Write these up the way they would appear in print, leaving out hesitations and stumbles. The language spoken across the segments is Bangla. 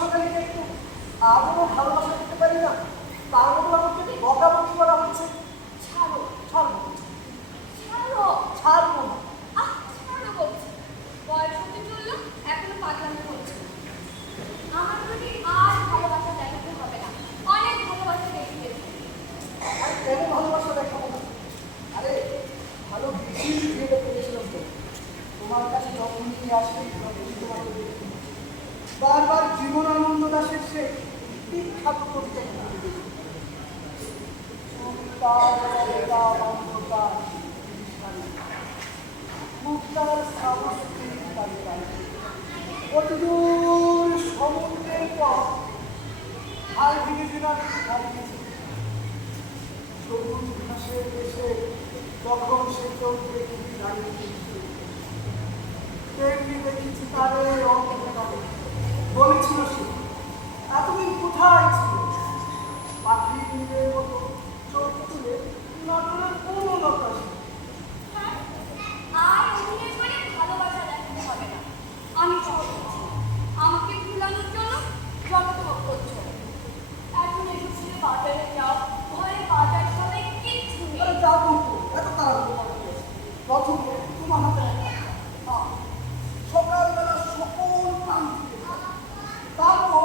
সকালীকে একটু আদৌ ভালোবাসা দিতে পারি না, তার মতো আমাকে বকাবকি করা হচ্ছে। ছাড়ো ছাড়বো ছাড়ো ছাড়বো না। ছাড়ো বলছি, বয়স হতে চললো এখনো পাগলামি করছে। আমার প্রতি আর ভালোবাসা দেখাতে হবে না, অনেক ভালোবাসা দেখিয়েছে। আর কেন ভালোবাসা দেখাবো না? আরে ভালো বেশি ভেবে পেরেছিলাম তো, তোমার কাছে যখন নিয়ে আসবে তোমাকে দেখি বারবার জীবনানন্দ দাশের সে বিখ্যাত কবিতা মুক্তার সামস্তির তালিকায় কতদূর সমুদ্রের পর হাল ভেঙেছিলাম হারিয়েছি সবুজ ঘাসের দেশে, তখন সে চোখ দেখি দাঁড়িয়েছে। তেমনি দেখেছি তারে অন্ধকারে, বলেছিল সে এতদিন কোথায় ছিল? পাখির মতো চোখ তুলে নটনের কোনো লতা ছিল। আর অভিনয় করে ভালোবাসা দেখাতে হবে না, আমি চাচ্ছি আমাকে ভুলানোর জন্য যত হোক করছো। এখন এসেছিল বাজারে যাও, ঘরে বাজার সবাই কিচ্ছু নেই। যাবো এত তাড়াতাড়ি প্রথমে তোমার হাতে সকালবেলা সকল প্রান্তিকে, তারপর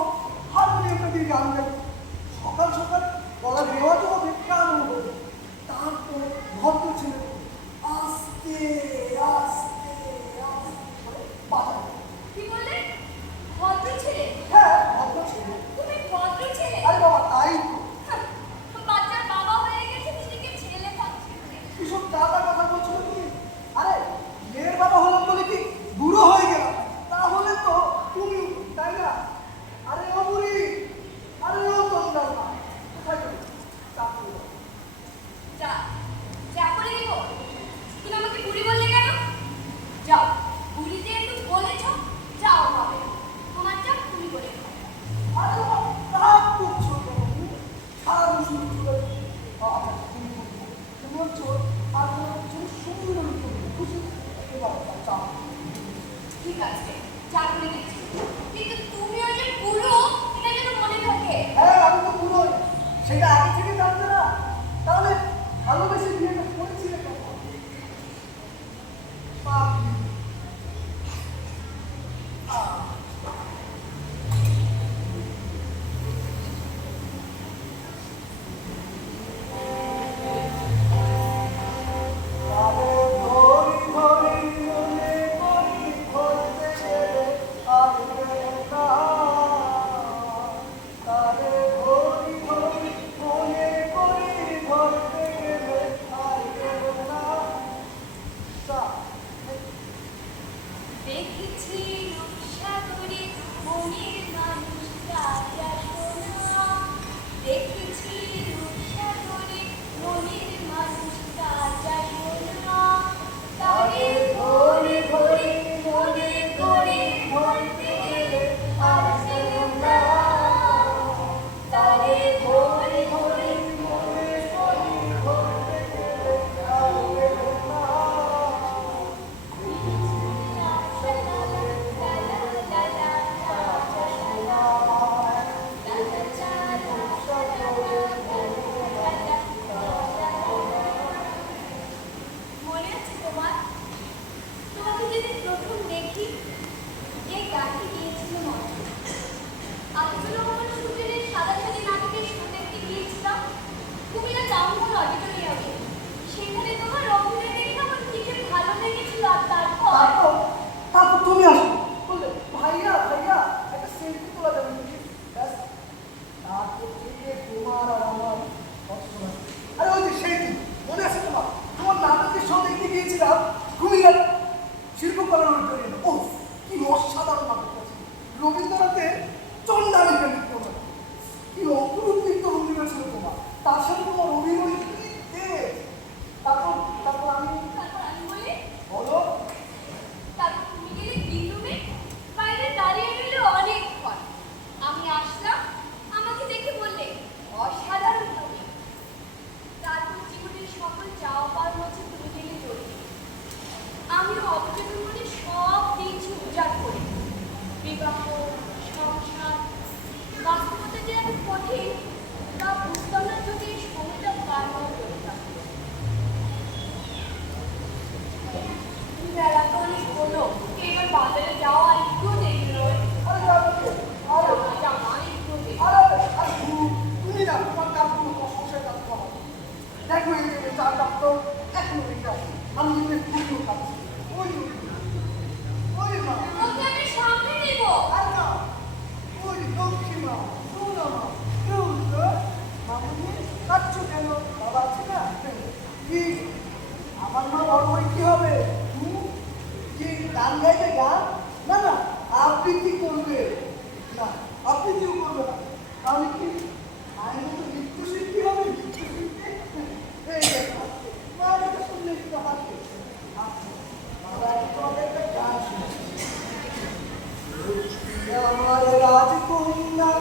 কন্যা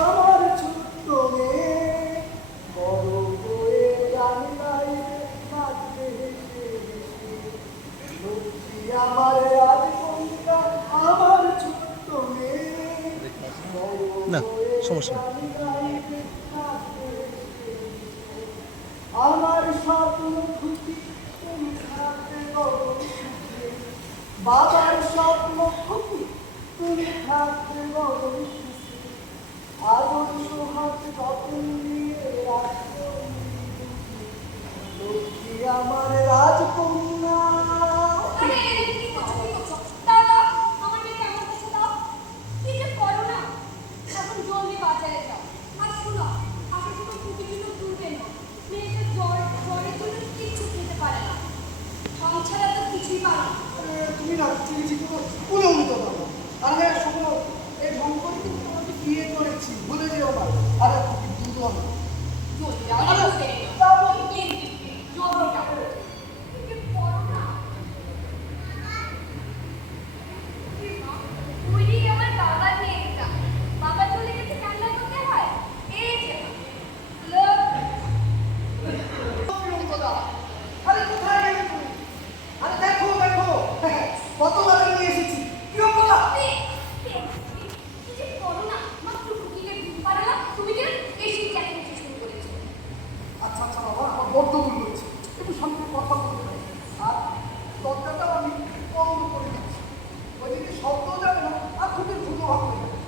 আমার ছোট্ট মেয়ে, বড় হয়ে জানি নাই নাচবে হেসে হেসে। লক্ষ্মী আমার রাজকন্যা আমার ছোট্ট মেয়ে, না, সমস্যা নেই। আমার স্বপ্ন খুশি তুমি থাকতে বড় সুখে, বাবার স্বপ্ন খুশি তুমি থাকতে বড় সুখে, আদর সোহাগ যত্ন নিয়ে রাখো লক্ষ্মী আমার রাজকন্যা। আরে কি করছো? দাদা আমার মেয়েকে আমার কাছে দাও। কি যে করো না, এখন জলদি বাজারে যাও। আর শোনো, আপনি শুধু টুপিগুলো তুলবেন না। মেয়েটা জ্বরের জন্য কিচ্ছু খেতে পারে না, সংসারে তো কিছুই পারে না। তুমি না চিঠি উলঙ্গিত দাও। আর হ্যাঁ শোনো, এই ঢং করে কিন্তু তোমাকে বিয়ে করেছি, ভুলে যেও না। আরে দুধ হবে জলদি যাও, আরে, একটু দেরি করো। যাবো। জলদি যাও। কি যে করো না। ওই আমার বাবার মেয়েটা, বাবা চলে গেছে কান্না করতে হয়। এই যে লোক আরে কোথায় গেলে তুমি? আরে দেখো দেখো, কত দামে নিয়ে এসেছি। কি হলো না? কি যে করো না, মাত্র কুকিকে দিতে পারলাম, তুমি যে এসে চেঁচামেচি শুরু করেছো। আচ্ছা আচ্ছা বাবা, আমার বড্ড ভুল হয়েছে। একটু সামনে কথা বলতে হবে। আর দরজাটাও আমি বন্ধ করে দিচ্ছি। ওই দিকে শব্দ যাবে না, আর খুবই দ্রুত ভাবে হয়ে যাবে।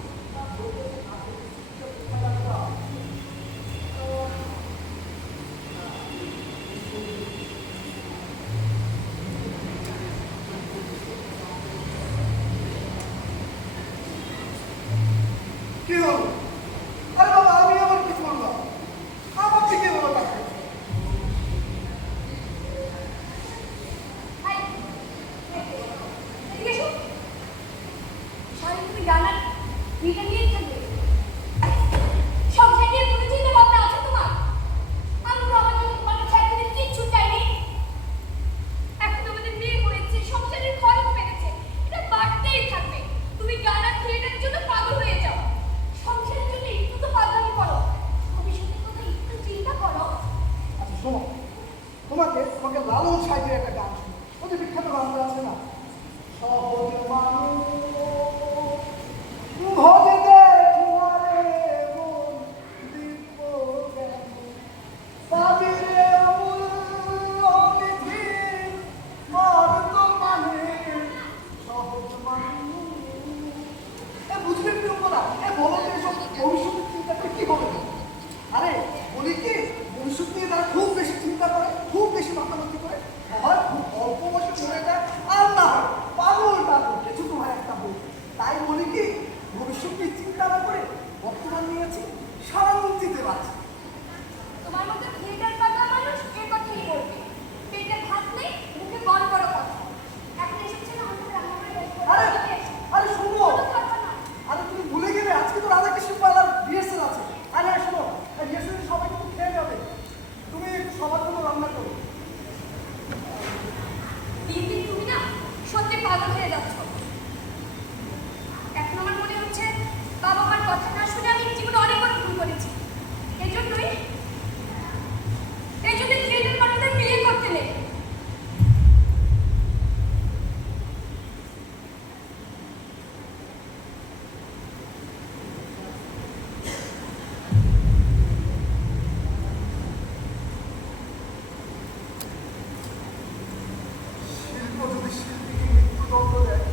কি হলো? আরে বাবা, আমি আবার কিছু বললাম? আমার থেকে বলো টাকা। হাই, এদিকে এসো। সারাদিন তুমি গানার ভিটা নিয়েই থাকবে। সংসার নিয়ে কোনো চিন্তা ভাবনা আছে তোমার? আমি তো আমার জন্য তোমার কাছে একদিন কিচ্ছু চাইনি। এখন আমাদের বিয়ে হয়েছে, সংসারের খরচ বেড়েছে, এটা বাড়তেই থাকবে। তুমি গানার থিয়েটারের জন্য পাগল হয়ে যাও। সংসারের জন্য একটু তো পাগলামি করো, ভবিষ্যতের কথা একটু চিন্তা করো। আচ্ছা শোনো, তোমাকে লালন সাহেবের একটা গান শোনো। ওদের বিখ্যাত গানটা আছে না, সহজ মানুষ ভজে দেখুয়ারে মন দিব্য জ্ঞান, বাজিরে অমূল্য নিধি মর্ত মানে সহজ মানুষ। বুঝবে প্রিয়ঙ্করা, বলো তো এসব ভবিষ্যতের চিন্তা করে কি হবে? আরে বলি কি, ভবিষ্যৎ নিয়ে তারা খুব বেশি চিন্তা করে, খুব বেশি মাতামাতি করে, হয় খুব অল্প বয়সে মরে যায়, আর না হয় পাগল কিছু তো হয় একটা বই। তাই বলি কি, ভবিষ্যৎ নিয়ে চিন্তা না করে বর্তমান নিয়েছি, শান্তিতে বাঁচি। তোমার মতো থিয়েটার পাগলা মানুষ এর কথাই বলবে। পেটে ভাত নেই, মুখে বড় বড় কথা। এখন এসেছে না, আমাকে রান্না করে বের করে আরে দিতে। আরে শোনো, কোনো কথা না। আরে তুমি ভুলে গেলে আজকে তো রাধাকৃষ্ণ পালার রিহার্সেল আছে। আরে হ্যাঁ শোনো, রিহার্সেলে সবাই কিন্তু খেয়ে যাবে, তুমি একটু সবার জন্য রান্না করো। দিন দিন তুমি না সত্যি পাগল হয়ে যাচ্ছ। এখন আমার মনে হচ্ছে বাবা মার কথা না শুনে আমি জীবনে অনেক বড় ভুল করেছি। এই জন্যই থিয়েটার মানুষদের বিয়ে করতে নেই। শিল্প যদি শিল্পীকে মৃত্যুদণ্ড দেয়,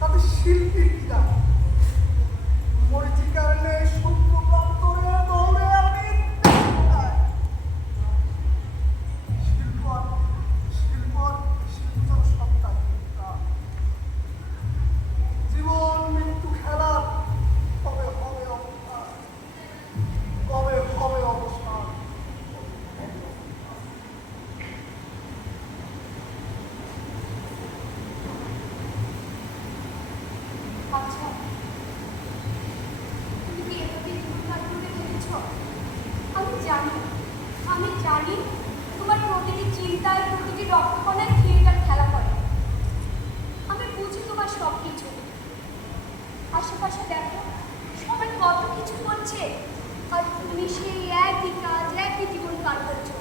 তাতে শিল্পীর কি দাম? মরিচিকার নেই শত্রু প্রান্তরে দৌড়ে আমি দেখাই। শিল্প শিল্প সত্তা চিন্তা, জীবন মৃত্যু খেলা, কবে হবে অবসান, কবে হবে অবসান। আচ্ছা, তুমি কি এতদিন ভুলভাল করে ভেবেছ? আমি জানি তোমার প্রতিটি চিন্তায়, প্রতিটি রক্তকণায় থিয়েটার খেলা করে। আমি বুঝি তোমার সব কিছু। আশেপাশে দেখো সবাই কত কিছু করছে, আর তুমি সেই একই কাজ একই জীবন পার করছো।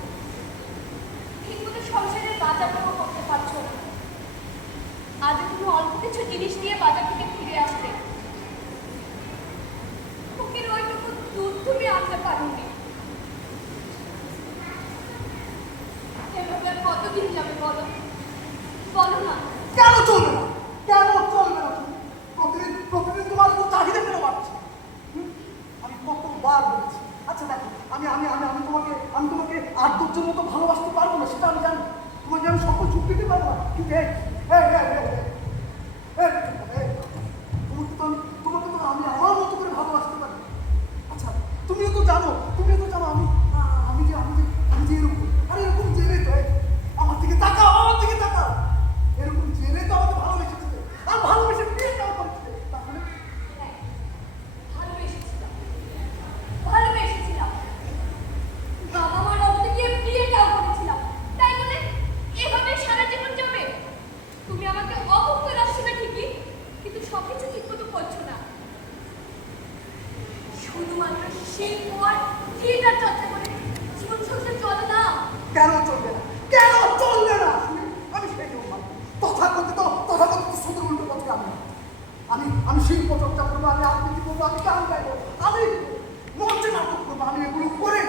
ঠিকমতো সংসারের বাজারটাও করতে পারছো না। আজও কোনো অল্প কিছু জিনিস দিয়ে বাজার থেকে ফিরে আসবে, মুখের ওইটুকু দুধ তুমি আনতে পারোনি। এভাবে আর কতদিন যাবে বলো, বলো না। কেন চলবে না? কেন চলবে না? প্রতিদিন প্রতিদিন তোমার তো চাহিদা কেন বাড়ছে? আমি কতবার বলেছি। আচ্ছা দেখো, আমি আমি আমি আমি তোমাকে আমি তোমাকে আর দুজনের মতো ভালোবাসতে পারবো না, সেটা আমি জানি। তোমাকে আমি সকল চুপ দিতে পারবো না, কিন্তু তোমাকে তো আমি আমার মতো করে ভালোবাসতে পারি। আচ্ছা তুমিও তো জানো আমি আমি যে আমি যে আমি যে এরকম, আরে এরকম জেনে তো আমার দিকে তাকাও, আমার দিকে তাকাও। এরকম জেনে তো আমাকে ভালোবেসেছিলে আর ভালোবেসে বিয়েটাও করছিলে। তাহলে হ্যাঁ, ভালোবেসেছিলাম, ভালোবেসেছিলাম। বাবা মার রক্তে গিয়ে বিয়েটাও করেছিলাম। তাই বলে এভাবে সারা জীবন যাবে? তুমি আমাকে অবজ্ঞা রাখছিলে ঠিকই, কিন্তু সবকিছু ঠিক মতো করছো না। শুধুমাত্র শিল্প আর থিয়েটার চর্চা করে জীবন সংসার চলে না। কেন চলবে না? কেন চলবে না? আমি সেই জন্য তথাকথিত শুধু উল্টো পথে আমি শিল্প চর্চা করবো, আমি আবৃত্তি করবো, আমি গান গাইবো, আমি মঞ্চে নাটক করবো, আমি এগুলো করে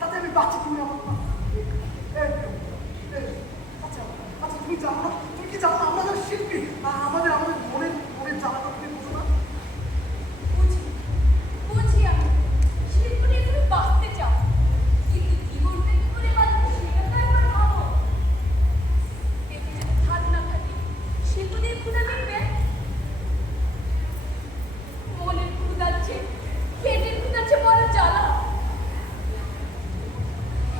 তাতে আমি বাচ্চা তুমি আমার আচ্ছা আচ্ছা তুমি জানো না, তুমি কি জানো না আমরা যারা শিল্পী আমাদের মনের জ্বালাটা তুমি বুঝো না? বুঝি আমি, শিল্প নিয়ে তুমি বাঁচতে চাও, কিন্তু জীবনটা কি করে বাঁচবে সেটা তো একবার ভাবো। এতে যদি ধারণা থাকে শিল্প দিয়ে ক্ষুধা মিটবে, মনের ক্ষুধাচ্ছে, পেটের ক্ষুধাচ্ছে বড় জ্বালা।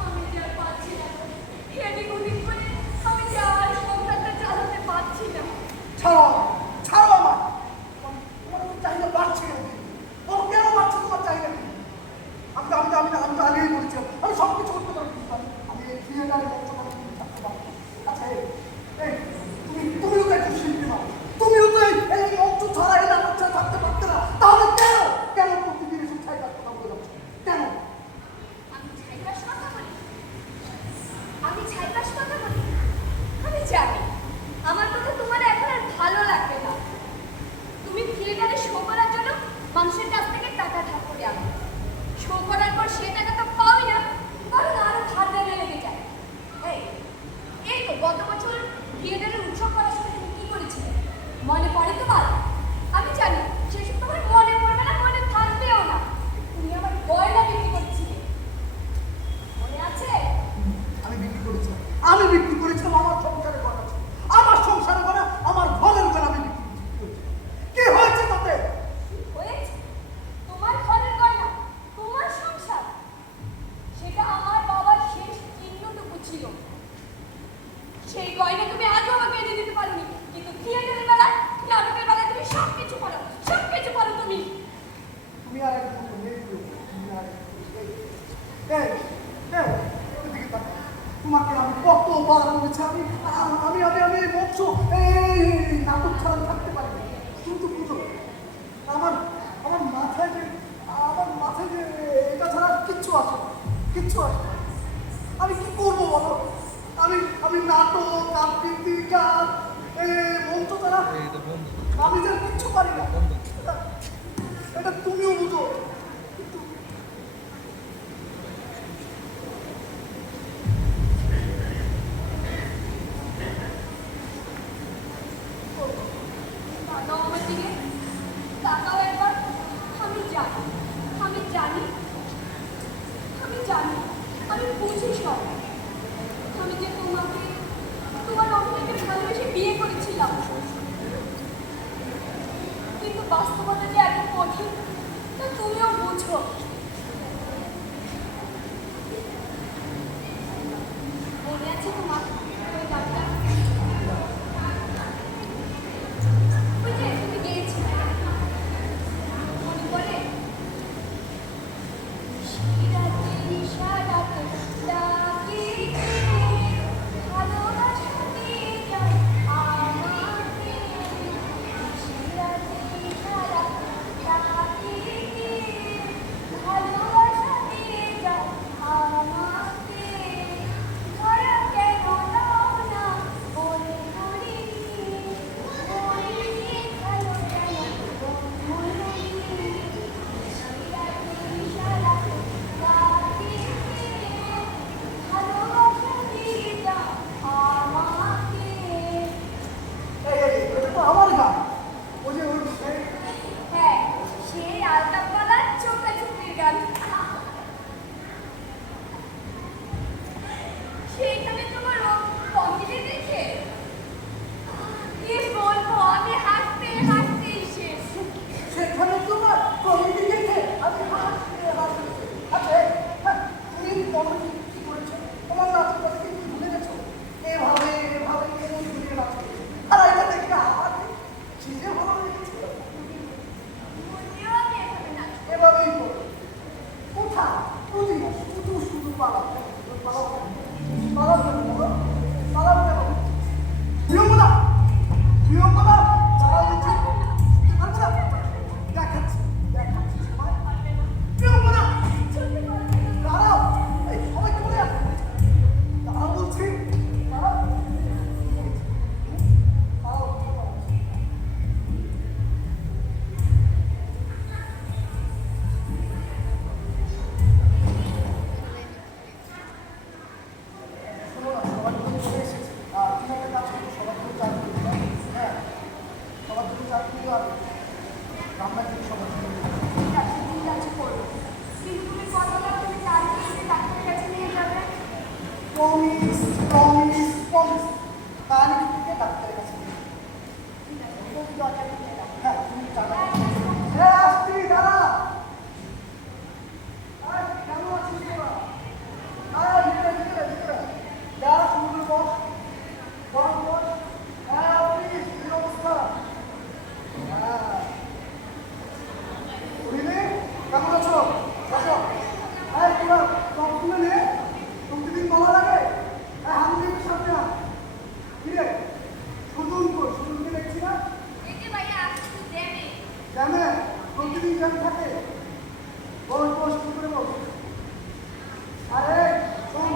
আমি যে আর পাচ্ছি না, এদিক ওদিক করে আমি যে আর সংসারটা চালাতে পারছি না। ছাড়ো আমার তোমার তো চাহিদা বাড়ছে কেন? ও কেন বাড়ছে তোমার চাহিদা? আমি তো আমি তো আমি তো আমি তো আগেই বলেছিলাম আমি সব কিছু করতে পারবো, আমি এই থিয়েটারে মঞ্চ করে থাকতে পারবো। আচ্ছা তুমিও তো একজন শিল্পী মানুষ, তুমিও তো এই মঞ্চ ছাড়া এই নাটক ছাড়া থাকতে পারতে না, তাহলে কেন প্রতিদিন এসব ছাইটার কথা বলে যাচ্ছ? কেন? আমি ছাইপাশ কথা বলি, আমি ছাইপাশ কথা বলি। আমি জানি আমার কথা তোমার এখন আর ভালো লাগবে না। তুমি থিয়েটারে শো করার জন্য মানুষের কাছ থেকে টাকা ধার করে আনো, শো করার পর সে টাকা তো পাওই না, বরং আরো ধার দেনে লেগে যায়। এই তো গত বছর থিয়েটারের উৎসব করার সময় তুমি কি করেছিলে মনে পড়ে তোমার? আমি জানি সেসব তোমার মনে পড়বে না, মনে থাকবেও না। তুমি আমার গয়না বিক্রি করছিলে, মনে আছে? আমি বিক্রি করেছিলাম আমার সংসারে গড়া ছিল, আমার সংসারে গড়া আমার ঘরের গড়া আমি বিক্রি করেছি। কি হয়েছে তাতে? হয়েছে তোমার ঘরের গয়না, তোমার সংসার, সেটা আমার বাবার শেষ চিহ্নটুকু ছিল। সেই গয়না তুমি আজও আমাকে এনে দিতে পারোনি, কিন্তু থিয়েটারের বেলায়, নাটকের বেলায় তুমি সবকিছু পারো, সবকিছু পারো তুমি। তুমি আর এক দুটো মেয়ে তুমি আর ওদিকে তাকাও। তোমাকে আমি কতবার বলেছি আমি আমি আমি আমি এই মঞ্চ এই নাটক ছাড়া থাকতে পারি না। তুমি তো বুঝো আমার আমার মাথায় যে এটা ছাড়া কিচ্ছু আসে না, কিচ্ছু আসে না। আমি কি করবো বলো? আমি নাটক আবৃত্তি গান মঞ্চ ছাড়া আমি যে কিচ্ছু পারি না। এটা তুমিও বুঝো। তাকাও আমার দিকে, তাকাও একবার। আমি জানি, আমি জানি, আমি জানি, আমি বুঝি সব। আমি যে তোমাকে, তোমার অভিনয়কে ভালোবেসে বিয়ে করেছিলাম, কিন্তু বাস্তবতা যে এত কঠিন তা তুমিও বুঝো। মনে আছে তোমার ওই গানটা? ওই যে তুমি গিয়েছিলে, মনে পড়ে? শিরাতে নিশারাতে ডাকে ভালোবাসা দিয়ে যায় আমাকে। বুঝলেও আমি এভাবে নাচ এভাবেই করো। কোথায়? প্রতি মাস শুধু শুধু পালাও। পালাও কেন? পালাও কেন বলো? পালাও কেন? প্রিয়ঙ্কদা! প্রিয়ঙ্কদা! পালাও দিচ্ছি। আচ্ছা, দেখাচ্ছি, দেখাচ্ছি সময়। প্রিয়ঙ্কদা! দাঁড়াও! এই, সবাই চলে আসো। দাঁড়াও বলছি। দাঁড়াও। দাঁড়াও, দাঁড়াও। শোনো না, সবার জন্য চলে এসেছে। আর তুমি একটা কাজ করো, সবার জন্য চা করে দিও। হ্যাঁ, সবার জন্য চা করে দিও আর রান্না করে সবার জন্য দিও। ঠিক আছে, ঠিক আছে, করবো। কিন্তু তুমি কথা দাও, তুমি তাড়াতাড়ি এসে ডাক্তারের কাছে নিয়ে যাবে। Promise, promise, promise. তারিখ থেকে ডাক্তারের কাছে নিয়ে যাও। ঠিক আছে, তুমি দরজা খুলে দাও। হ্যাঁ, তুমি চাটা হ্যাঁ, আসছি, দাঁড়া। আয়, কেমন আছিস তোরা? আয়, ভিতরে, ভিতরে, ভিতরে। যা, শুরু করে বস। বস, বস। হ্যাঁ, অফিস, কি অবস্থা? হ্যাঁ। উর্মি, কেমন আছো? বসো। এই, তোরা সব শুনে নে। প্রতিদিন বলা লাগে। হ্যাঁ, আমি একটু সামনে আয়। কি রে? সুজনকে দেখছি না? এই যে ভাইয়া, একটু দেবে। জ্যামে প্রতিদিন জ্যাম থাকে। বস, বস, কি করে বস। আরে শোন,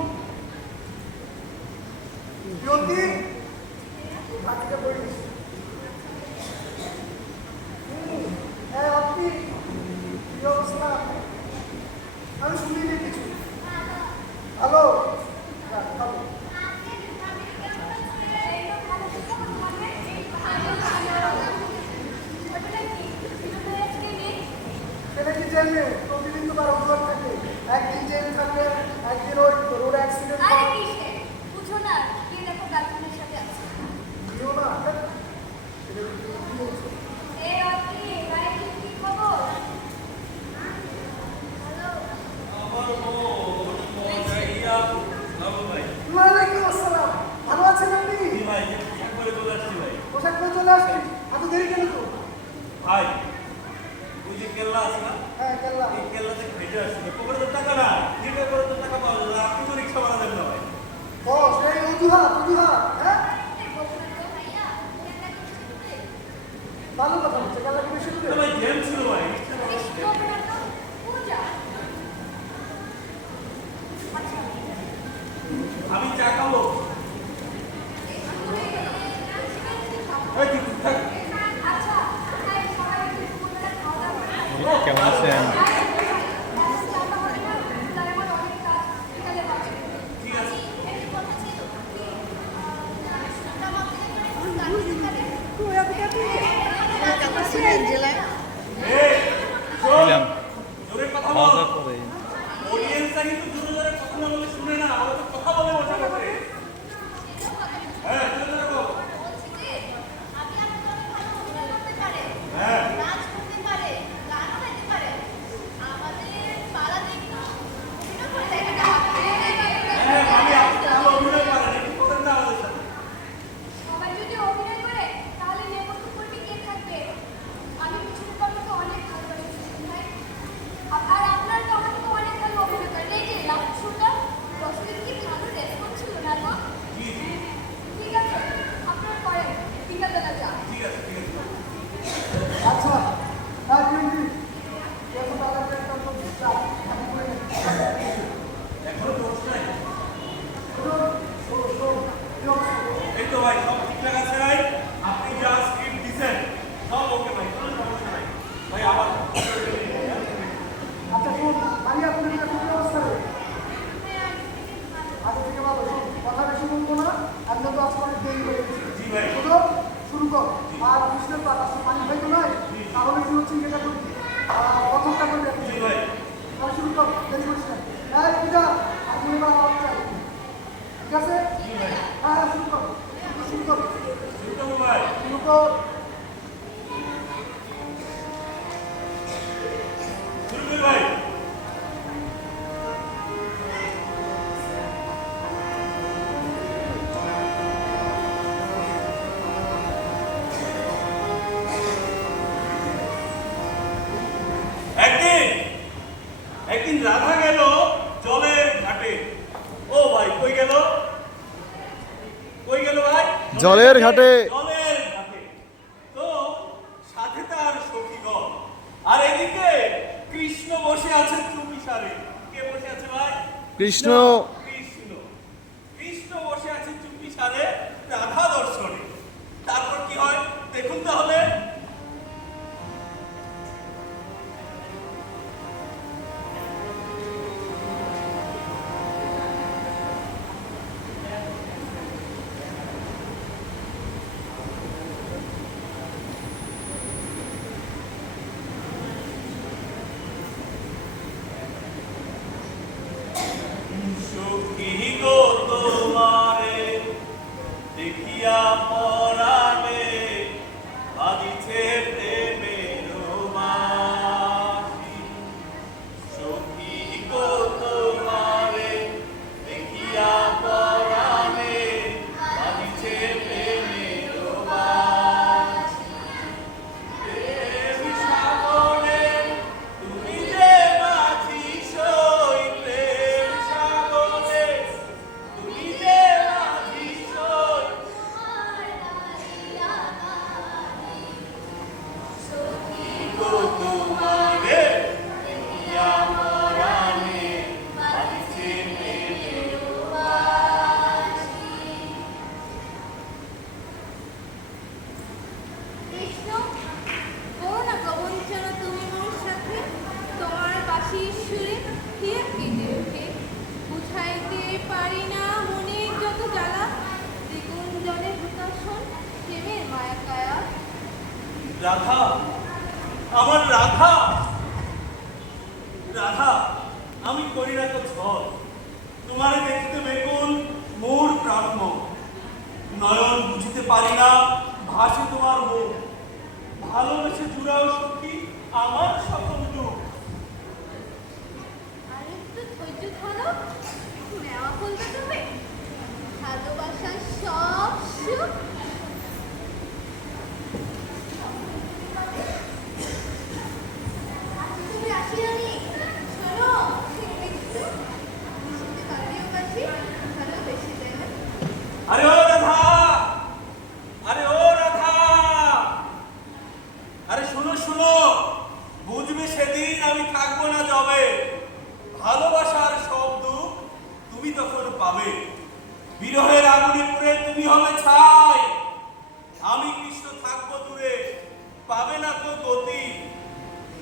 জ্যোতি বাকিটা বলিস। হ্যাঁ, আপনি কি অবস্থা? আমি শুনিনি কিছু। Hello, hello. এই তো ভালো থেকো, তোমাদের এই ভালো ভালো। ওটা কি? এটা আজকে নেই। সেটা কি জ্যামে প্রতিদিন তো তার অজুহাত থাকে। একদিন জেল থাকলে একদিন ওই রোড অ্যাক্সিডেন্ট আরে কিসে? বুঝো না, গিয়ে দেখো গার্লফ্রেন্ডের সাথে আছে। দিও না। সেটা কি হয়েছে? এই অতি, ভাই কি খবর? হ্যালো। ওয়ালাইকুম আসসালাম। ভালো আছেন আপনি? পোশাক পরে চলে আসছি। এত দেরি কেন তো? হ্যাঁ, কেল্লা। ও, সেই অজুহাত, অজুহাত, হ্যাঁ? বলছো না তো ভাইয়া, এটা কি শুনতে? ভালো কথা বলছে, কেল্লা কি বেশি দূরে? ইস, করবে না তো? পূজা। আচ্ছা। আমি চা খাবো। আচ্ছা, তাই সবাই একটু দুপুরবেলা খাওয়া দাওয়া করে। কেমন আছেন? চাপা হবে না, তাই আমার অনেক কাজ বিকালে হবে। ঠিক আছে। একটু কথা ছিল কি, সুন্দর মাকে করে গান দিতে পারে? এই, শোন, দিলাম। জোরে কথা খাওয়া বল। দাওয়া করে অডিয়েন্সটা কিন্তু জোরে জোরে কথা না বলে শুনে না, ওরা তো কথা বলে বসে গেছে। হ্যাঁ, জোরে জোরে বল। বলছি যে, আমি আপনাকে অনেক ভালো অভিনয় করতে পারে, হ্যাঁ। নাচ করতে পারে, গানও গাইতে পারে। আমাদের পাড়াতে একটু অভিনয় করে দেখাতে হবে। হ্যাঁ, আমি আপনি ভালো অভিনয় করেন, একটু করেন না আমাদের সাথে। সবাই যদি অভিনয় করে, তাহলে নেপথ্য কর্মী কে থাকবে? আমি পিছনে কর্মীকে অনেক ভালোবাসি ভাই। আর আপনার তো আমাকে তো অনেক ভালো অভিনয় করেন। এই যে লাস্ট শুটটা, দর্শকের কি ভালো রেসপন্স ছিল না তো? জি, জি, ঠিক আছে, আপনার করেন, বিকালবেলা যান। ঠিক আছে, ঠিক আছে। আচ্ছা, হ্যাঁ, জ্যোতি। এত তাড়াতাড়ি একটা তো চা, আমি করে নে। এখনো তো বসে নাই। শোন, শোন, শোন, কি অবস্থা? এই তো ভাই, সব ঠিকঠাক আছে ভাই। আপনি যা স্ক্রিপ্ট দিছেন, সব ওকে ভাই, কোনো সমস্যা নাই। ভাই, আবার আচ্ছা, শোন, আমি আপনার কাছে কি অবস্থা রে? আগে থেকে ভালো, শোন, কথা বেশি বলবো না, একদম তো আজকে অনেক দেরি হয়ে গেছে। জি ভাই। শুধু শুরু কর। আর কৃষ্ণের পাতা পানি খাইতো নয়, তাহলে কি হচ্ছে এটা করবি। প্রথমটা করবি আপনি। জি ভাই। তাহলে শুরু কর, দেরি করিস না। হ্যাঁ, পূজা, আর মনে করা আওয়াজ চাই। ঠিক আছে? হ্যাঁ, হ্যাঁ, শুরু কর। শুরু কর। শুরু করবো ভাই। শুরু কর। শুরু করি ভাই। জলের ঘাটে জলের ঘাটে। তো সাথে তার সখীগণ, আর এদিকে কৃষ্ণ বসে আছে চুপিসারে। কে বসে আছে ভাই? কৃষ্ণ। কৃষ্ণ কৃষ্ণ বসে আছে চুপিসারে রাধা দর্শনে। তারপর কি হয় দেখুন তাহলে। সখী গো তোমারে দেখিয়া পরাণে বাজিছে প্রেমের বাঁশি। সখী গো তোমারে দেখিয়া পরাণে বাজিছে প্রেমের বাঁশি। প্রেম সাগরে তুমি যে মাঝি সই, প্রেম সাগরে তুমি যে মাঝি সই। সখী গো তোমারে দেখিয়া পরাণে বাজিছে প্রেমের বাঁশি। কৃষ্ণ, করো না প্রবঞ্চনা তুমি মোর সাথে, তোমার বাঁশির সুরে হিয়া কেঁদে ওঠে। বুঝাইতে পারি না মনের যত জ্বালা, দ্বিগুণ জলে হুতাশন প্রেমের মায়া কায়া। রাধা, আমার রাধা, রাধা, আমি করি না তো ছল, তোমারে দেখতে বেগুন মোর প্রাণ। নয়ন বুঝিতে পারি না ভাসে তোমার মুখ, ভালোবেসে জুড়াও সখী আমার সকল দুঃখ। আর একটু ধৈর্য ধরো, মেওয়া খুলতে দেবে ভালোবাসার সব সুখ। তুমি আসিওনি, শোনো একটু বুঝতে পারিও বাসি ভালোবেসে দেবে। আরে ও রাধা, আরে ও রাধা, আরে শুনো শুনো, বুঝবে সেদিন আমি থাকবো না যবে, ভালোবাসার সব দুঃখ তুমি তখন পাবে। বিরহের আগুনে পুড়ে তুমি হবে ছাই, আমি কৃষ্ণ থাকবো দূরে, পাবে না তো গতি।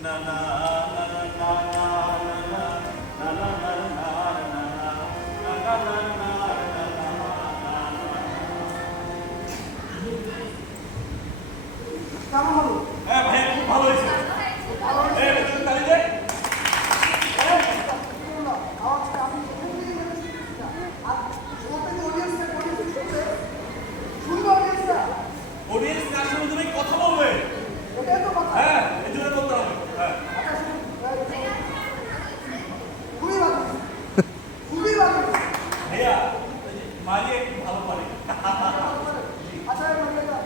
না না না না না না না না না না না না না না না। কেমন হলো? হ্যাঁ ভাই খুব ভালো হয়েছে। ভালো হয়েছে? এই একটু তালি দে। এই, শুনুন না, আওয়াজটা আমি প্রথম থেকেই ভেবে শুনতেছি না। আর তোমাদের যে audience-টা শুনছে, শুনবে audience-টা? অডিয়েন্স কার সঙ্গে তুমি কথা বলবে? এটাই তো কথা। হ্যাঁ এই জন্য বলতে হবে। হ্যাঁ আচ্ছা, শুনুন, খুবই ভালো হয়েছে। খুবই ভালো হয়েছে। ভাইয়া ওই যে মালি একটু ভালো পারে। আচ্ছা, এই মালিকটা,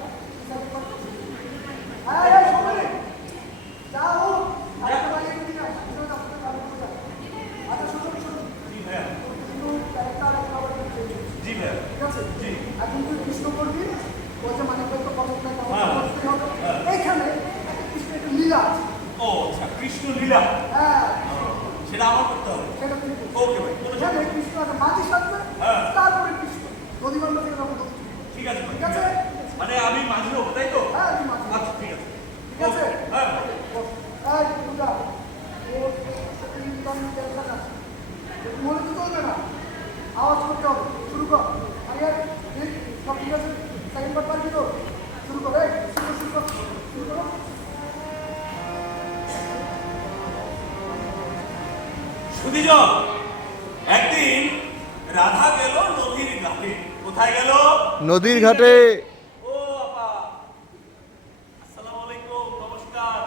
হ্যাঁ, হ্যাঁ, সবাই, যা হোক, আরেকটা মালিক দিন না, ভিডিওটা আপনাদের ভালো করে যান। আচ্ছা, শুনুন, শুনুন, জি ভাইয়া, কিন্তু ক্যারেক্টার একটা আবার একটু change হয়েছে। জি ভাইয়া, ঠিক আছে? জি। এখন তুই কৃষ্ণ করবি, বলছে মানিক ভাই তো পছন্দ নাই, হ্যাঁ। আমার করতেই হবে। হ্যাঁ। এইখানে একটা কৃষ্ণের একটা লীলা আছে। ও আচ্ছা কৃষ্ণ লীলা, হ্যাঁ, সেটা আমার করতে হবে। সেটা তুই করবি। ওকে ভাই, কোনো এখানে সমস্যা নেই। কৃষ্ণ আছে, মাঝি সাজবে, হ্যাঁ। তারপরে কৃষ্ণ। নদীগন্ধ থেকে যাবো নদী। ঠিক আছে ভাই, ঠিক আছে? মানে আমি মাঝি হবো তাই তো? হ্যাঁ, তুই মাঝি। আচ্ছা ঠিক আছে। ঠিক আছে? হ্যাঁ এই, পূজা, ওর সাথে ইন্টারভিউ ক্যান্সার আছে। একটু বলে তো চলবে না। আওয়াজ করতে হবে। শুরু কর। আগে, ঠিক, সব ঠিক আছে? সেকেন্ড পার্ট পারবি তো? শুরু কর, এই, শুরু কর, শুরু করো। সুধীজন, একদিন রাধা গেল নদীর ঘাটে। কোথায় গেল? নদীর ঘাটে। ও আপা, আসসালামু আলাইকুম, নমস্কার।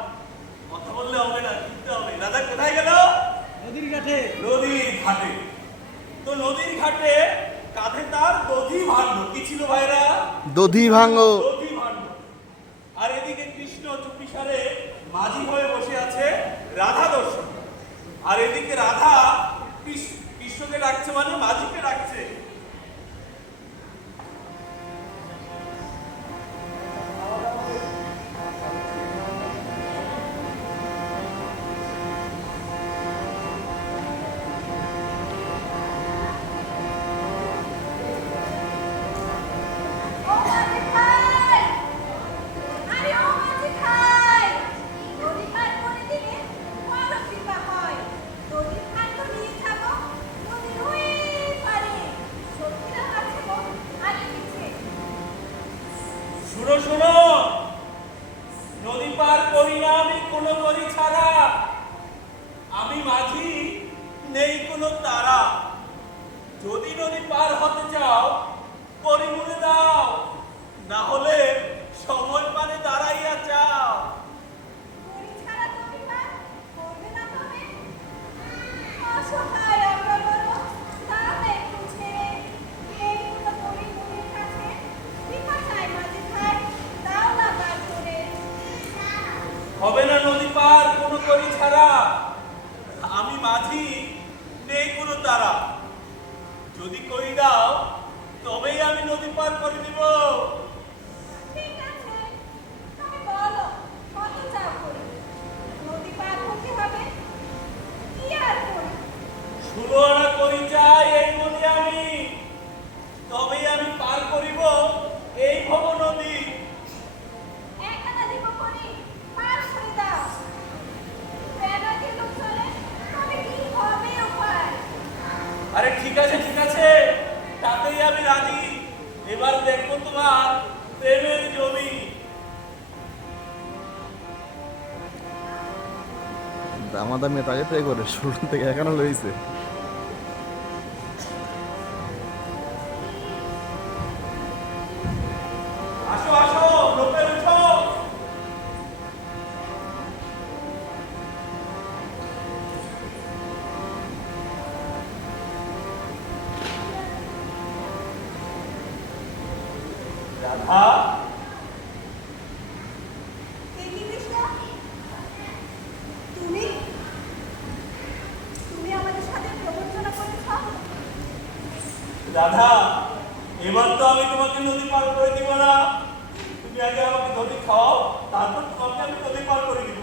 কথা বললে হবে না, শুনতে হবে। রাধা কোথায় গেল? নদীর ঘাটে। নদীর ঘাটে। তো নদীর ঘাটে কাঁধে তার দধি ভাণ্ড। কি ছিল ভাইরা? দধি ভাঙ্গ। দধি ভাণ্ড। আর এদিকে কৃষ্ণ চুপিসারে মাঝি হয়ে বসে আছে রাধা দর্শন। আর এদিকে রাধা কৃষ্ণকে ডাকছে, মানে মাঝিকে ডাকছে। কোনো করি ছাড়া, আমি মাঝি নেই কোনো তারা। যদি নদী পার হতে চাও করি মুড়ে দাও, না হলে সময় পানে দাঁড়াইয়া যাও। করি ছাড়া তুমি পার করবে না তবে? অসহায় আমরা বলো, দাও একটু ছেড়ে। এই কোনো করি মুড়ির কাছে ভিক্ষা চাই মাঝে খাই, দাও না পার করে। হবে না নদী পার কোনো করি ছাড়া, আমি মাঝি নেই কোনো তারা। যদি করি দাও তবেই আমি নদী পার করে দিব। ঠিক আছে, তুমি বলো কত চাও করি? নদী পার হতে হবে, কি আর করি? 16 আনা করি চাই এই বলি আমি, তবেই আমি পার করিব এই ভব নদী। একখানা দিব করি, পার করে দাও। বেলা দিল চলে, তবে কি হবে উপায়? আরে ঠিক আছে ঠিক আছে, তাতেই আমি রাজি। এবার দেখবো তোমার প্রেমের জমি। দামাদামি তাকে তাই করে শুরু থেকে এখানে লইছে। আসো আসো, লোকে উঠো। রাধা, দেখি কৃষ্ণ, তুমি তুমি আমাদের সাথে প্রবঞ্চনা করেছ। রাধা, এবার তো আমি তোমাকে নদী পার করে দিব না। তুমি আগে আমাকে নদী খাও, তারপর তোমাকে আমি নদী পার করে দিব।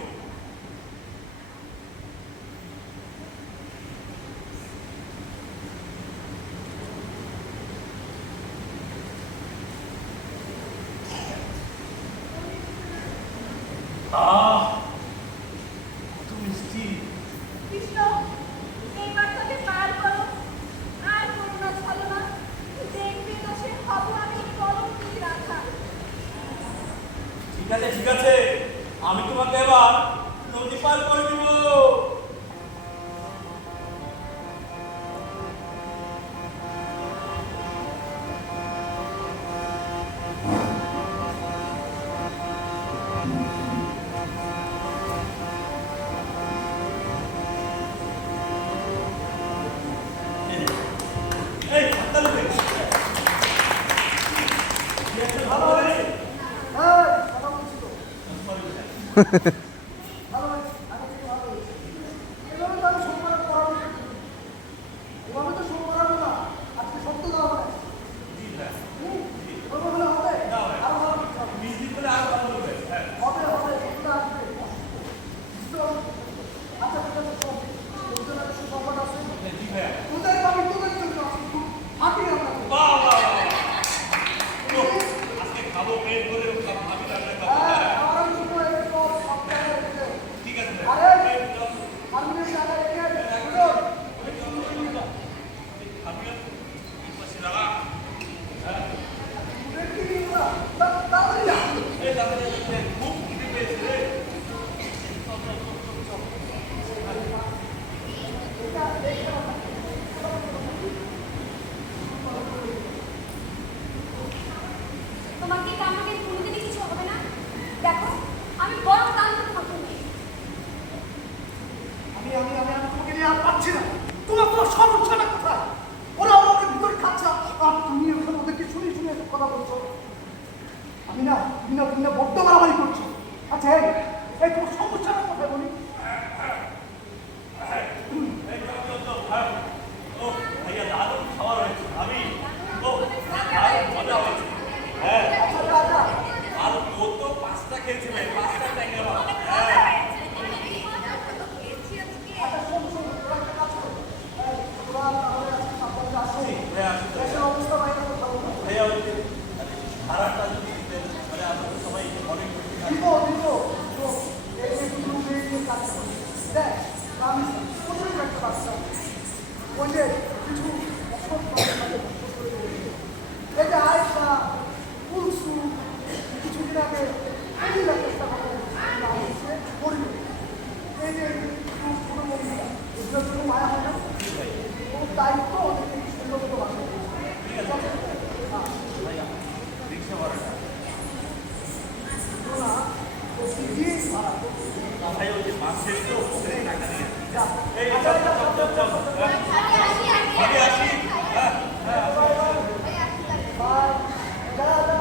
আহ, কত মিষ্টি। কৃষ্ণ, এইবার তোকে পার করো, আর করো না ছলো না। দেখবে তো সে হব আমি কলঙ্কি রাখা। ঠিক আছে, আমি তোমাকে এবার নদী পার করে দিব। এই হাততালি দে। ভালো হয়েছে। হ্যাঁ, কথা বলছি তো। ভালো হয়েছে, আগে থেকে ভালো হয়েছে। এভাবে তো আমি সম্মান করাবো না। এভাবে তো সম্মান করাবো না। আজকে সত্য দেওয়া হবে। এভাবে হলে হবে? আরো ভালো করতে হবে। মিষ্টি করে আরো ভালো হবে। হ্যাঁ, হবে, সত্যটা আসবে। বুঝতে পারছো? আচ্ছা, ঠিক আছে, শোন। তোদের একটা সুসংবাদ আছে। জি ভাইয়া। তোদের আমি তোদের জন্য আছি। খুব happy আমরা। বাহ বাহ বাহ। ও, আজকে খাবো পেট ভরে, ভাবি রান্না খাবো। হ্যাঁ, আমার শুধু এই তো সপ্তাহে রেখে। ঠিক আছে আরে, ভাইয়া। আমি এই জায়গায় রেখে বুঝো? আমিও এই পাশে দাঁড়া। তোদের কি নিয়ে ওরা? তাড়াতাড়ি যা। এই দাদা খুব খিদে পেয়েছে রে। তোমাকে আমাকে কোনোদিনই কিছু হবে না। দেখো, আমি বড় ক্লান্ত থাকবো না। আমি তোমাকে নিয়ে আর পাচ্ছি না। তোমার সমস্যাটা কোথায়? ওরা আমাকে ভিতরে খাচ্ছে আর তুমি ওখানে ওদেরকে শুনে এসব কথা বলছো। আমি না তুমি না বড্ড মারামারি করছো। আচ্ছা এই তোমার সমস্যাটা কোথায় বলি? ও ভাইয়া, দারুণ খাবার হয়েছে। আমি দারুণ মজা হয়েছে। হ্যাঁ, আচ্ছা আর ও তো 5টা খেয়েছে ভাই, 5টা ট্যাংরা মাছ। হ্যাঁ, আচ্ছা শোন ওরা একটা কাজ করো। ওরা তাহলে আজকে সাবধানে আসো। ভাইয়া, দেশের অবস্থা বাইরে ভালো না। ভাইয়া ওই যে ভাড়াটা যদি দিতেন, মানে আমরা তো সবাই অনেক বেশি দিব এই যে দুটো মেয়ে নিয়ে কাজ করি। দেখ আমি প্রচুর একটা বাচ্চা। ওই যে কিছু অসৎ মানুষের সাথে বসবাস করে বেরিয়েছে। এই যে আয়েশা, কুলসু, কিছুদিন আগে চেষ্টা করবো পরিবেশ দুটোর জন্য মায়া হয় না ওর দায়িত্ব ওদেরকে সুন্দর মতো বাসা ঠিক আছে ভাইয়া রিক্সা ভাড়াটা না প্রতিদিন ভাড়া ভাই ওই যে মাছ শেষ তো ওখানে টাকা নিয়ে যা এই চল চল চল চল আমি আসি হ্যাঁ হ্যাঁ বাই যা যা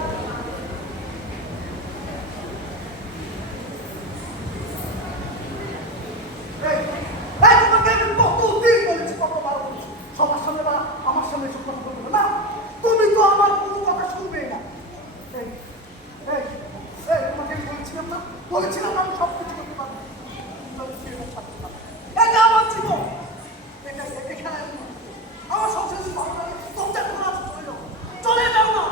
তোমাকে আমি কতদিন বলেছি কতবার বলেছি সবার সামনে বা আমার সামনে সব কথা বলবে না তুমি তো আমার কোনো কথা শুনবে না এই এই এই তোমাকে আমি বলেছিলাম না আমি সব কিছু করতে পারবো এটা আমার জীবন এটা এখানে আমার সংসার যদি ভালো লাগে তোমার কোনো আছে চলে যাও না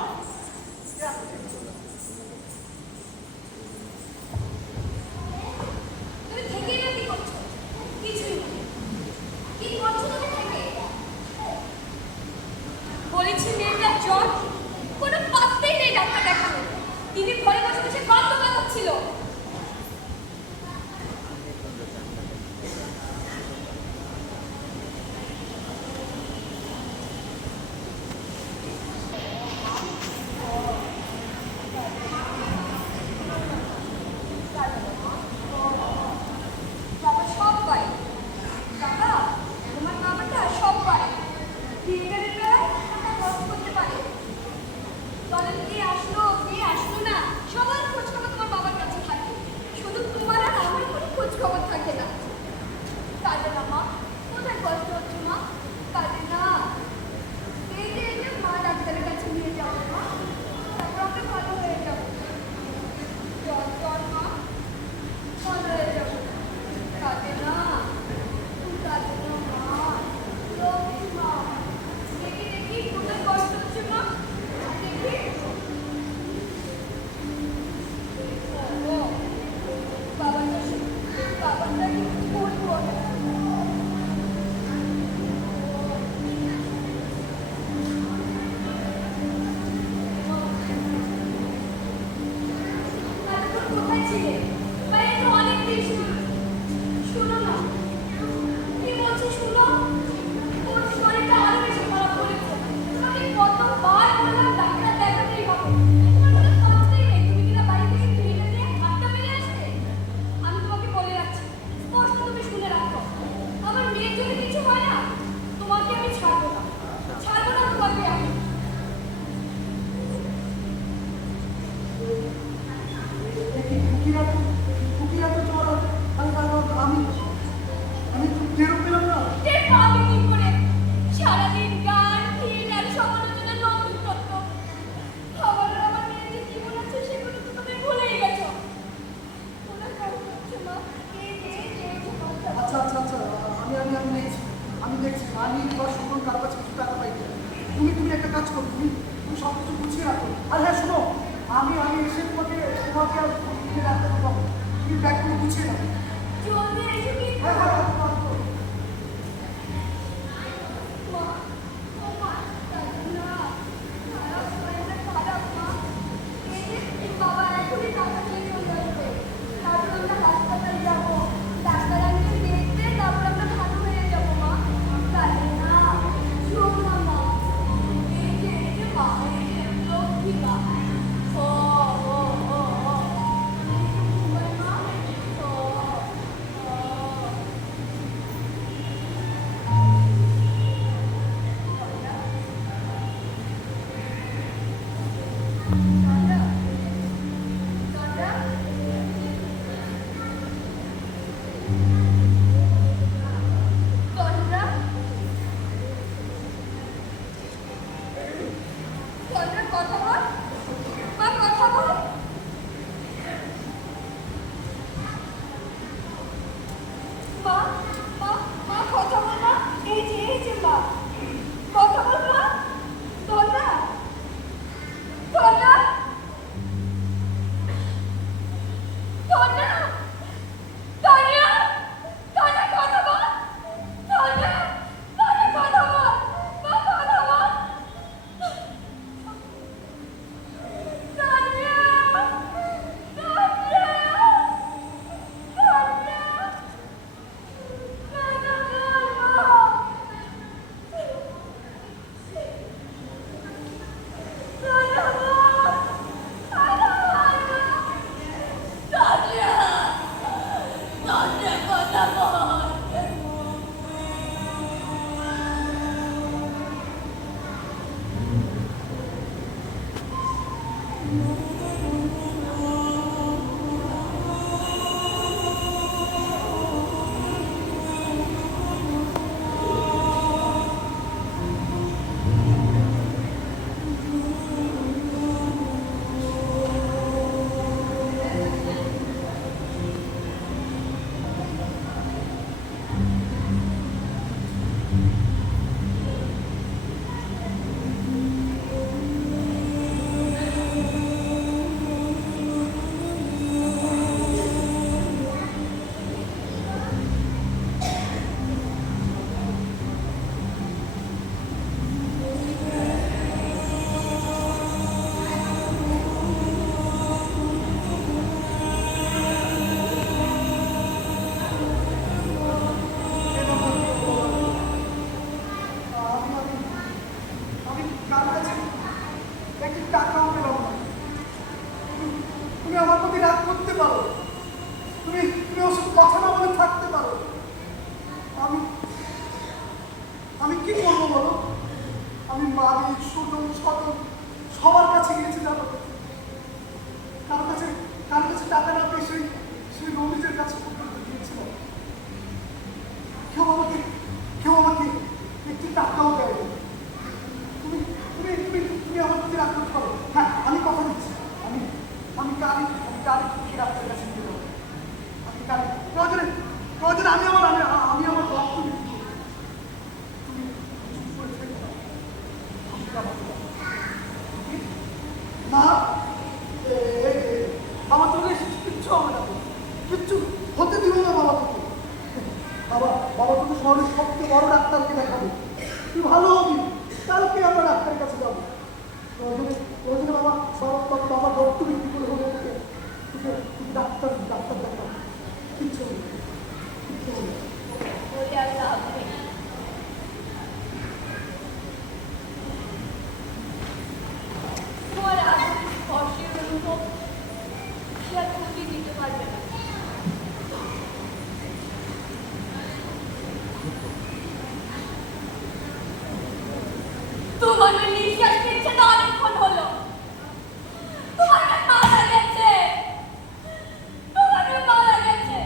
তুমি থেকেই না কি করছো? কিছুই না। কি করছো তুমি থেকে? বলেছি মেয়েটার জ্বর, কোনো পাত্তেই নেই ডাক্তার দেখানো। তিনি ঘরে বসে বসে গল্প বানাচ্ছিল। বাবা সব পায়। বাবা, তোমার মামাটা সব পায়। দিনকালের বেলায় একটা গল্প করতে পারে। বলেন কে আসলো না, সবার খোঁজ খবর তোমার বাবার কাছে থাকে। শুধু তোমার আর আমার কোনো খোঁজ খবর থাকে না। কাঁদে না মা, কোথায় কষ্ট হচ্ছে মা? কাঁদে না। এই যে মা ডাক্তারের কাছে নিয়ে যাবো মা, তারপর আমরা ভালো হয়ে যাবো। জ্বর মা, ভালো হয়ে যাবো। কাঁদে না মা, লক্ষ্মী মা। দেখি কোথায় কষ্ট হচ্ছে মা, দেখি। বাবাটা কি বলবো? কোথায় ছিলে? বাইরে তো অনেক দেরি শোনো না, কি বলছো শুনো। ওর শরীরটা আরো বেশি খারাপ করেছে। তোমাকে কতবার বললাম ডাক্তার দেখাতেই হবে, তোমার কোনো সাহসই নেই। তুমি কিনা বাড়ি থেকে ফিরে দিয়ে হাতটা মেরে আসবে। আমি তোমাকে বলে রাখছি, স্পষ্ট তুমি শুনে রাখো, আমার মেয়ের যদি কিছু হয় না, তোমাকে আমি ছাড়বো না তোমাকে আমি। কুকিরা তো জ্বর আমি টেরও পেলাম না টের পাবে কি করে? সারাদিন গান গীত আর সমালোচনা নন্দন করত। আমার মেয়ের যে জীবন আছে সেগুলো তো তুমি ভুলেই গেছো। তোমার কষ্ট হচ্ছে মা, আচ্ছা আমি দেখছি আমি বা শুনুন কারো কাছে কিছু টাকা পাই তুমি একটা কাজ করো তুমি সব কিছু গুছিয়ে রাখো আর হ্যাঁ শোনো আমি এসে তোমাকে আর রাখতে পাবো তুমি ব্যাগগুলো গুছিয়ে রাখো জলদি এসে কি হ্যাঁ মা, ও মা, না, খারাপ মা। এই যে বাবা এখনই টাকা নিয়ে চলে আসবে। তারপর আমরা হাসপাতালে যাবো, ডাক্তার আনকে দেখতে, তারপর আমরা ভালো হয়ে যাবো মা। কাঁদে না, শোন না মা। এই যে মা, এই যে লক্ষ্মী মা। ও ঘুমাই মা। ও কথা বল মা, কথা বল। মা কথা বল না। এই যে মা, কথা বল মা। দরজা দরজা দরজা দরজা দরজা কথা বল। দরজা কথা বল মা, কথা বল। দরজা তাতে কথা বল। আমি কার কাছে একটি টাকাও পেলাম না। তুমি আমার প্রতি রাগ করতে পারো, তুমি তুমি ওর সাথে কথা না বলে থাকতে পারো, আমি আমি কি করবো বলো? আমি মালিক সুজন সদন সবার কাছে গিয়েছি জানো, কার কাছে টাকা না পেয়ে সেই রমিজের কাছে পর্যন্ত গিয়েছিলাম। কেউ আমাকে একটি টাকাও দেয়নি। তুমি তুমি তুমি তুমি আমার প্রতি রাগ করতে পারো। হ্যাঁ, আমি কথা দিচ্ছি, আমি কালই ডাক্তারের কাছে নিয়ে যাবো। আমি কালই প্রয়োজনে আমি আমার রক্ত দিচ্ছি। তুমি চুপ করে থেকো না। আমি কামাতে পারবো। মা, বাবা তোকে কিচ্ছু হবে না, কিচ্ছু হতে দিবে না বাবা তোকে। বাবা তোকে শহরের সবচেয়ে বড় ডাক্তারকে দেখাবে, তুই ভালো হবি। কালকে আমরা ডাক্তারের কাছে যাবো। প্রয়োজনে বাবা রক্ত বিক্রি করে হলে তোকে ডাক্তার দেখাবো। কিচ্ছু হবে না, কিচ্ছু হবে না। বলে আর লাভ নেই। তোমার আগে স্পর্শের অনুভব সে আর ক্ষতি দিতে পারবে না। তোমার নিঃশ্বাস নিচ্ছে না অনেকক্ষণ হলো। তোমার মারা গেছে, তোমার মারা গেছে।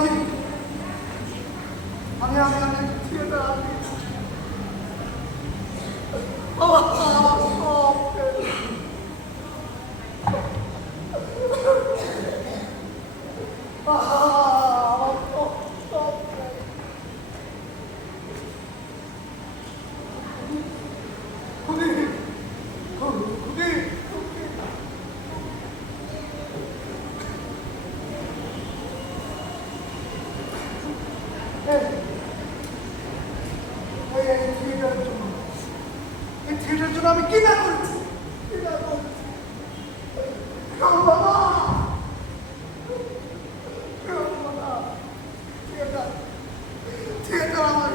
আমি আমি আমি আমি থিয়েটার আর্টিস্ট। আমার সব ফেল। আমার সব ফেল। খুবই খুবই থিয়েটারের জন্য আমি কি না করেছি, কি না করেছি। বাবা থিয়েটার থিয়েটার আমার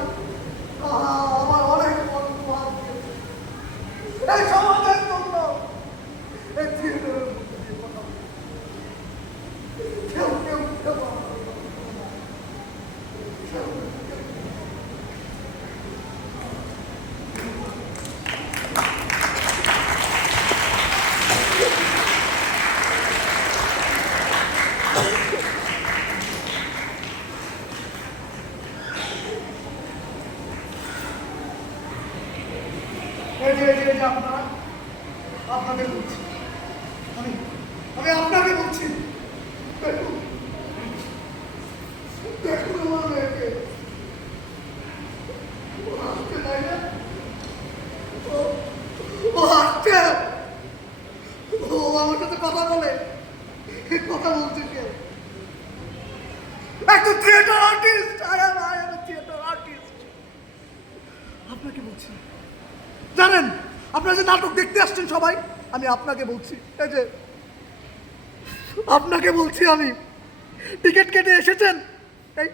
আমার অনেক বড় উপহার দিয়েছে এই সমাজের জন্য। এই থিয়েটারের মধ্যে দিয়ে কথা বলি। কেউ কেউ কেউ আমার কথা বলে না। কেউ কেউ আপনারা আপনাদের বলছি, আমি আমি আপনাকে বলছি, দেখুন দেখুন আমার মেয়েকে। ও হাসছে, তাই না? ও হাসছে, ও আমার সাথে কথা বলে। কথা বলছে কে? একটা theatre artist. I am theatre artist. আপনাকে বলছি, জানেন আপনারা যে নাটক দেখতে আসছেন সবাই, আমি আপনাকে বলছি, এই যে আপনাকে বলছি, আমি টিকিট কেটে এসেছেন, এই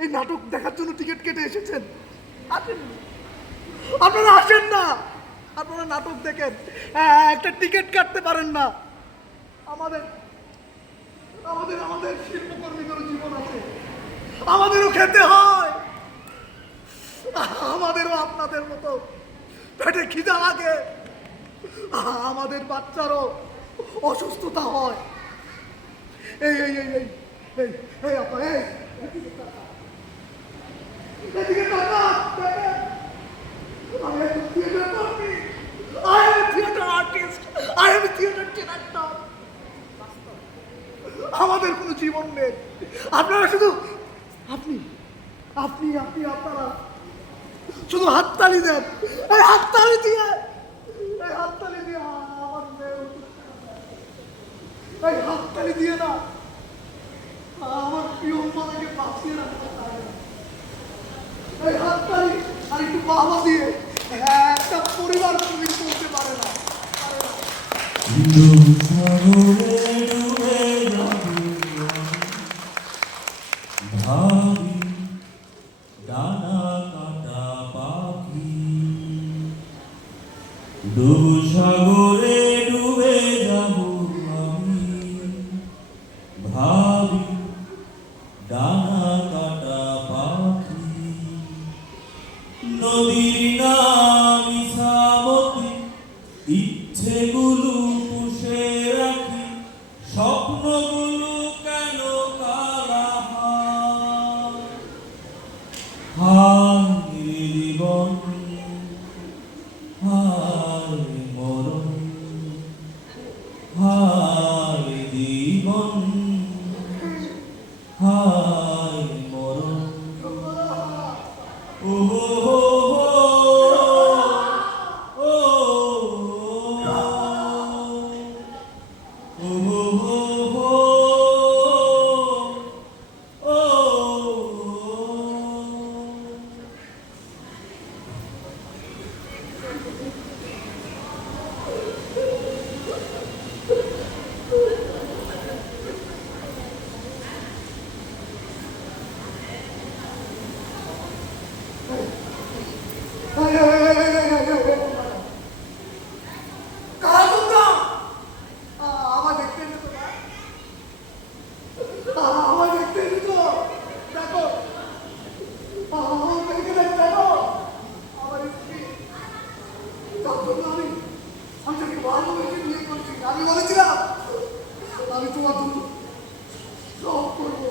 এই নাটক দেখার জন্য টিকিট কেটে এসেছেন। আসেন, আপনারা আসেন না, আপনারা নাটক দেখেন, একটা টিকিট কাটতে পারেন না। আমাদের আমাদের আমাদের শিল্পকর্মীদেরও জীবন আছে, আমাদেরও খেতে হয়, আমাদেরও আপনাদের মতো পেটে খিদা লাগে, আমাদের বাচ্চারও অসুস্থতা হয়। এই এই এই এই এই এই আপা, এই এদিকে তাকান, দেখেন, I am a theater artist. I am a theater artist. I am a theater director. আমাদের কোনো জীবন নেই, আপনারা শুধু আপনি আপনি আপনি আপনারা শুধু হাততালি দেন। এই হাততালি দিয়ে, এই হাততালি দিয়ে আমার মেয়ে, এই হাততালি দিয়ে না আমার প্রিয় মাকে বাঁচিয়ে রাখতে পারে না। এই হাততালি আর একটু বাবা দিয়ে একটা পরিবার তুমি চলতে পারে না, পারে না। সাগরে ডুবে যাব আমি, ভাবি ডানা কাটা পাখি, নদীর নাম ইসামতি, ইচ্ছেগুলো পুষে রাখি, স্বপ্নগুলো কেন কালা হায় জীবন, হায় মরণ, হায় জীবন, হায় মরণ। ও আমি বলেছিলাম আমি তোমার সব করবো,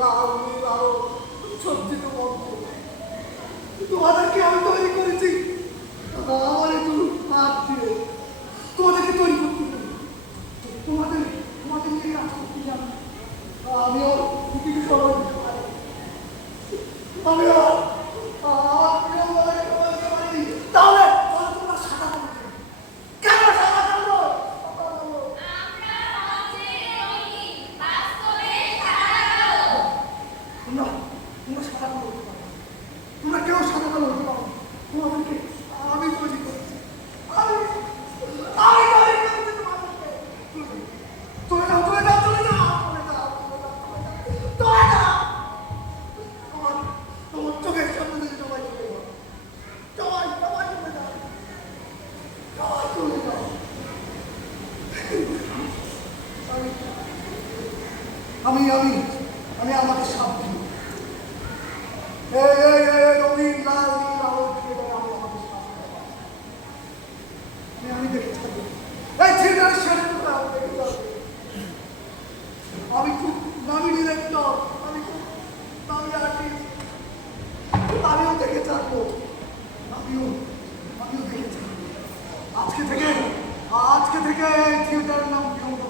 লাল নীল আলো সজ্জিত মঞ্চ তোমাদেরকে আমি তৈরি করেছি আমার একটু হাত দিয়ে তোমাদেরকে তৈরি করতে হবে। তোমাদের তোমাদের নিয়ে কাজ করতে জানি আমিও কিছু সময় দিতে পারি আমিও আমার প্রিয় বলাকে বলতে পারি তাহলে তাহলে তোমরা সাদা করবে কেন সাদা করবো তোমরা তোমরা সাদা কালো হতে পারো তোমরা কেউ সাদা কালো হতে পারো তোমাদেরকে আমি তৈরি করেছি আমি আমি তৈরি করেছি তোমাদেরকে চলে যাও চলে যাও চলে যাও চলে যাও চলে যাও তোমার তোমার চোখের সামনে থেকে সবাই চলে যাও সবাই সবাই চলে যাও সবাই চলে যাও আমি আমি আমি আমাকে সাবধান রঙিন লাল নীল আলো দিয়ে দেয় আমি আমাকে সাবধান আমি দেখে থাকবো এই থিয়েটারের শেষে আমি দেখে থাকবো আমি খুব নামি ডিরেক্টর আমি খুব নামি আর্টিস্ট আমিও দেখে থাকবো আমিও আমিও দেখে থাকবো আজকে থেকে এই থিয়েটারের নাম বিয়ঙ্গ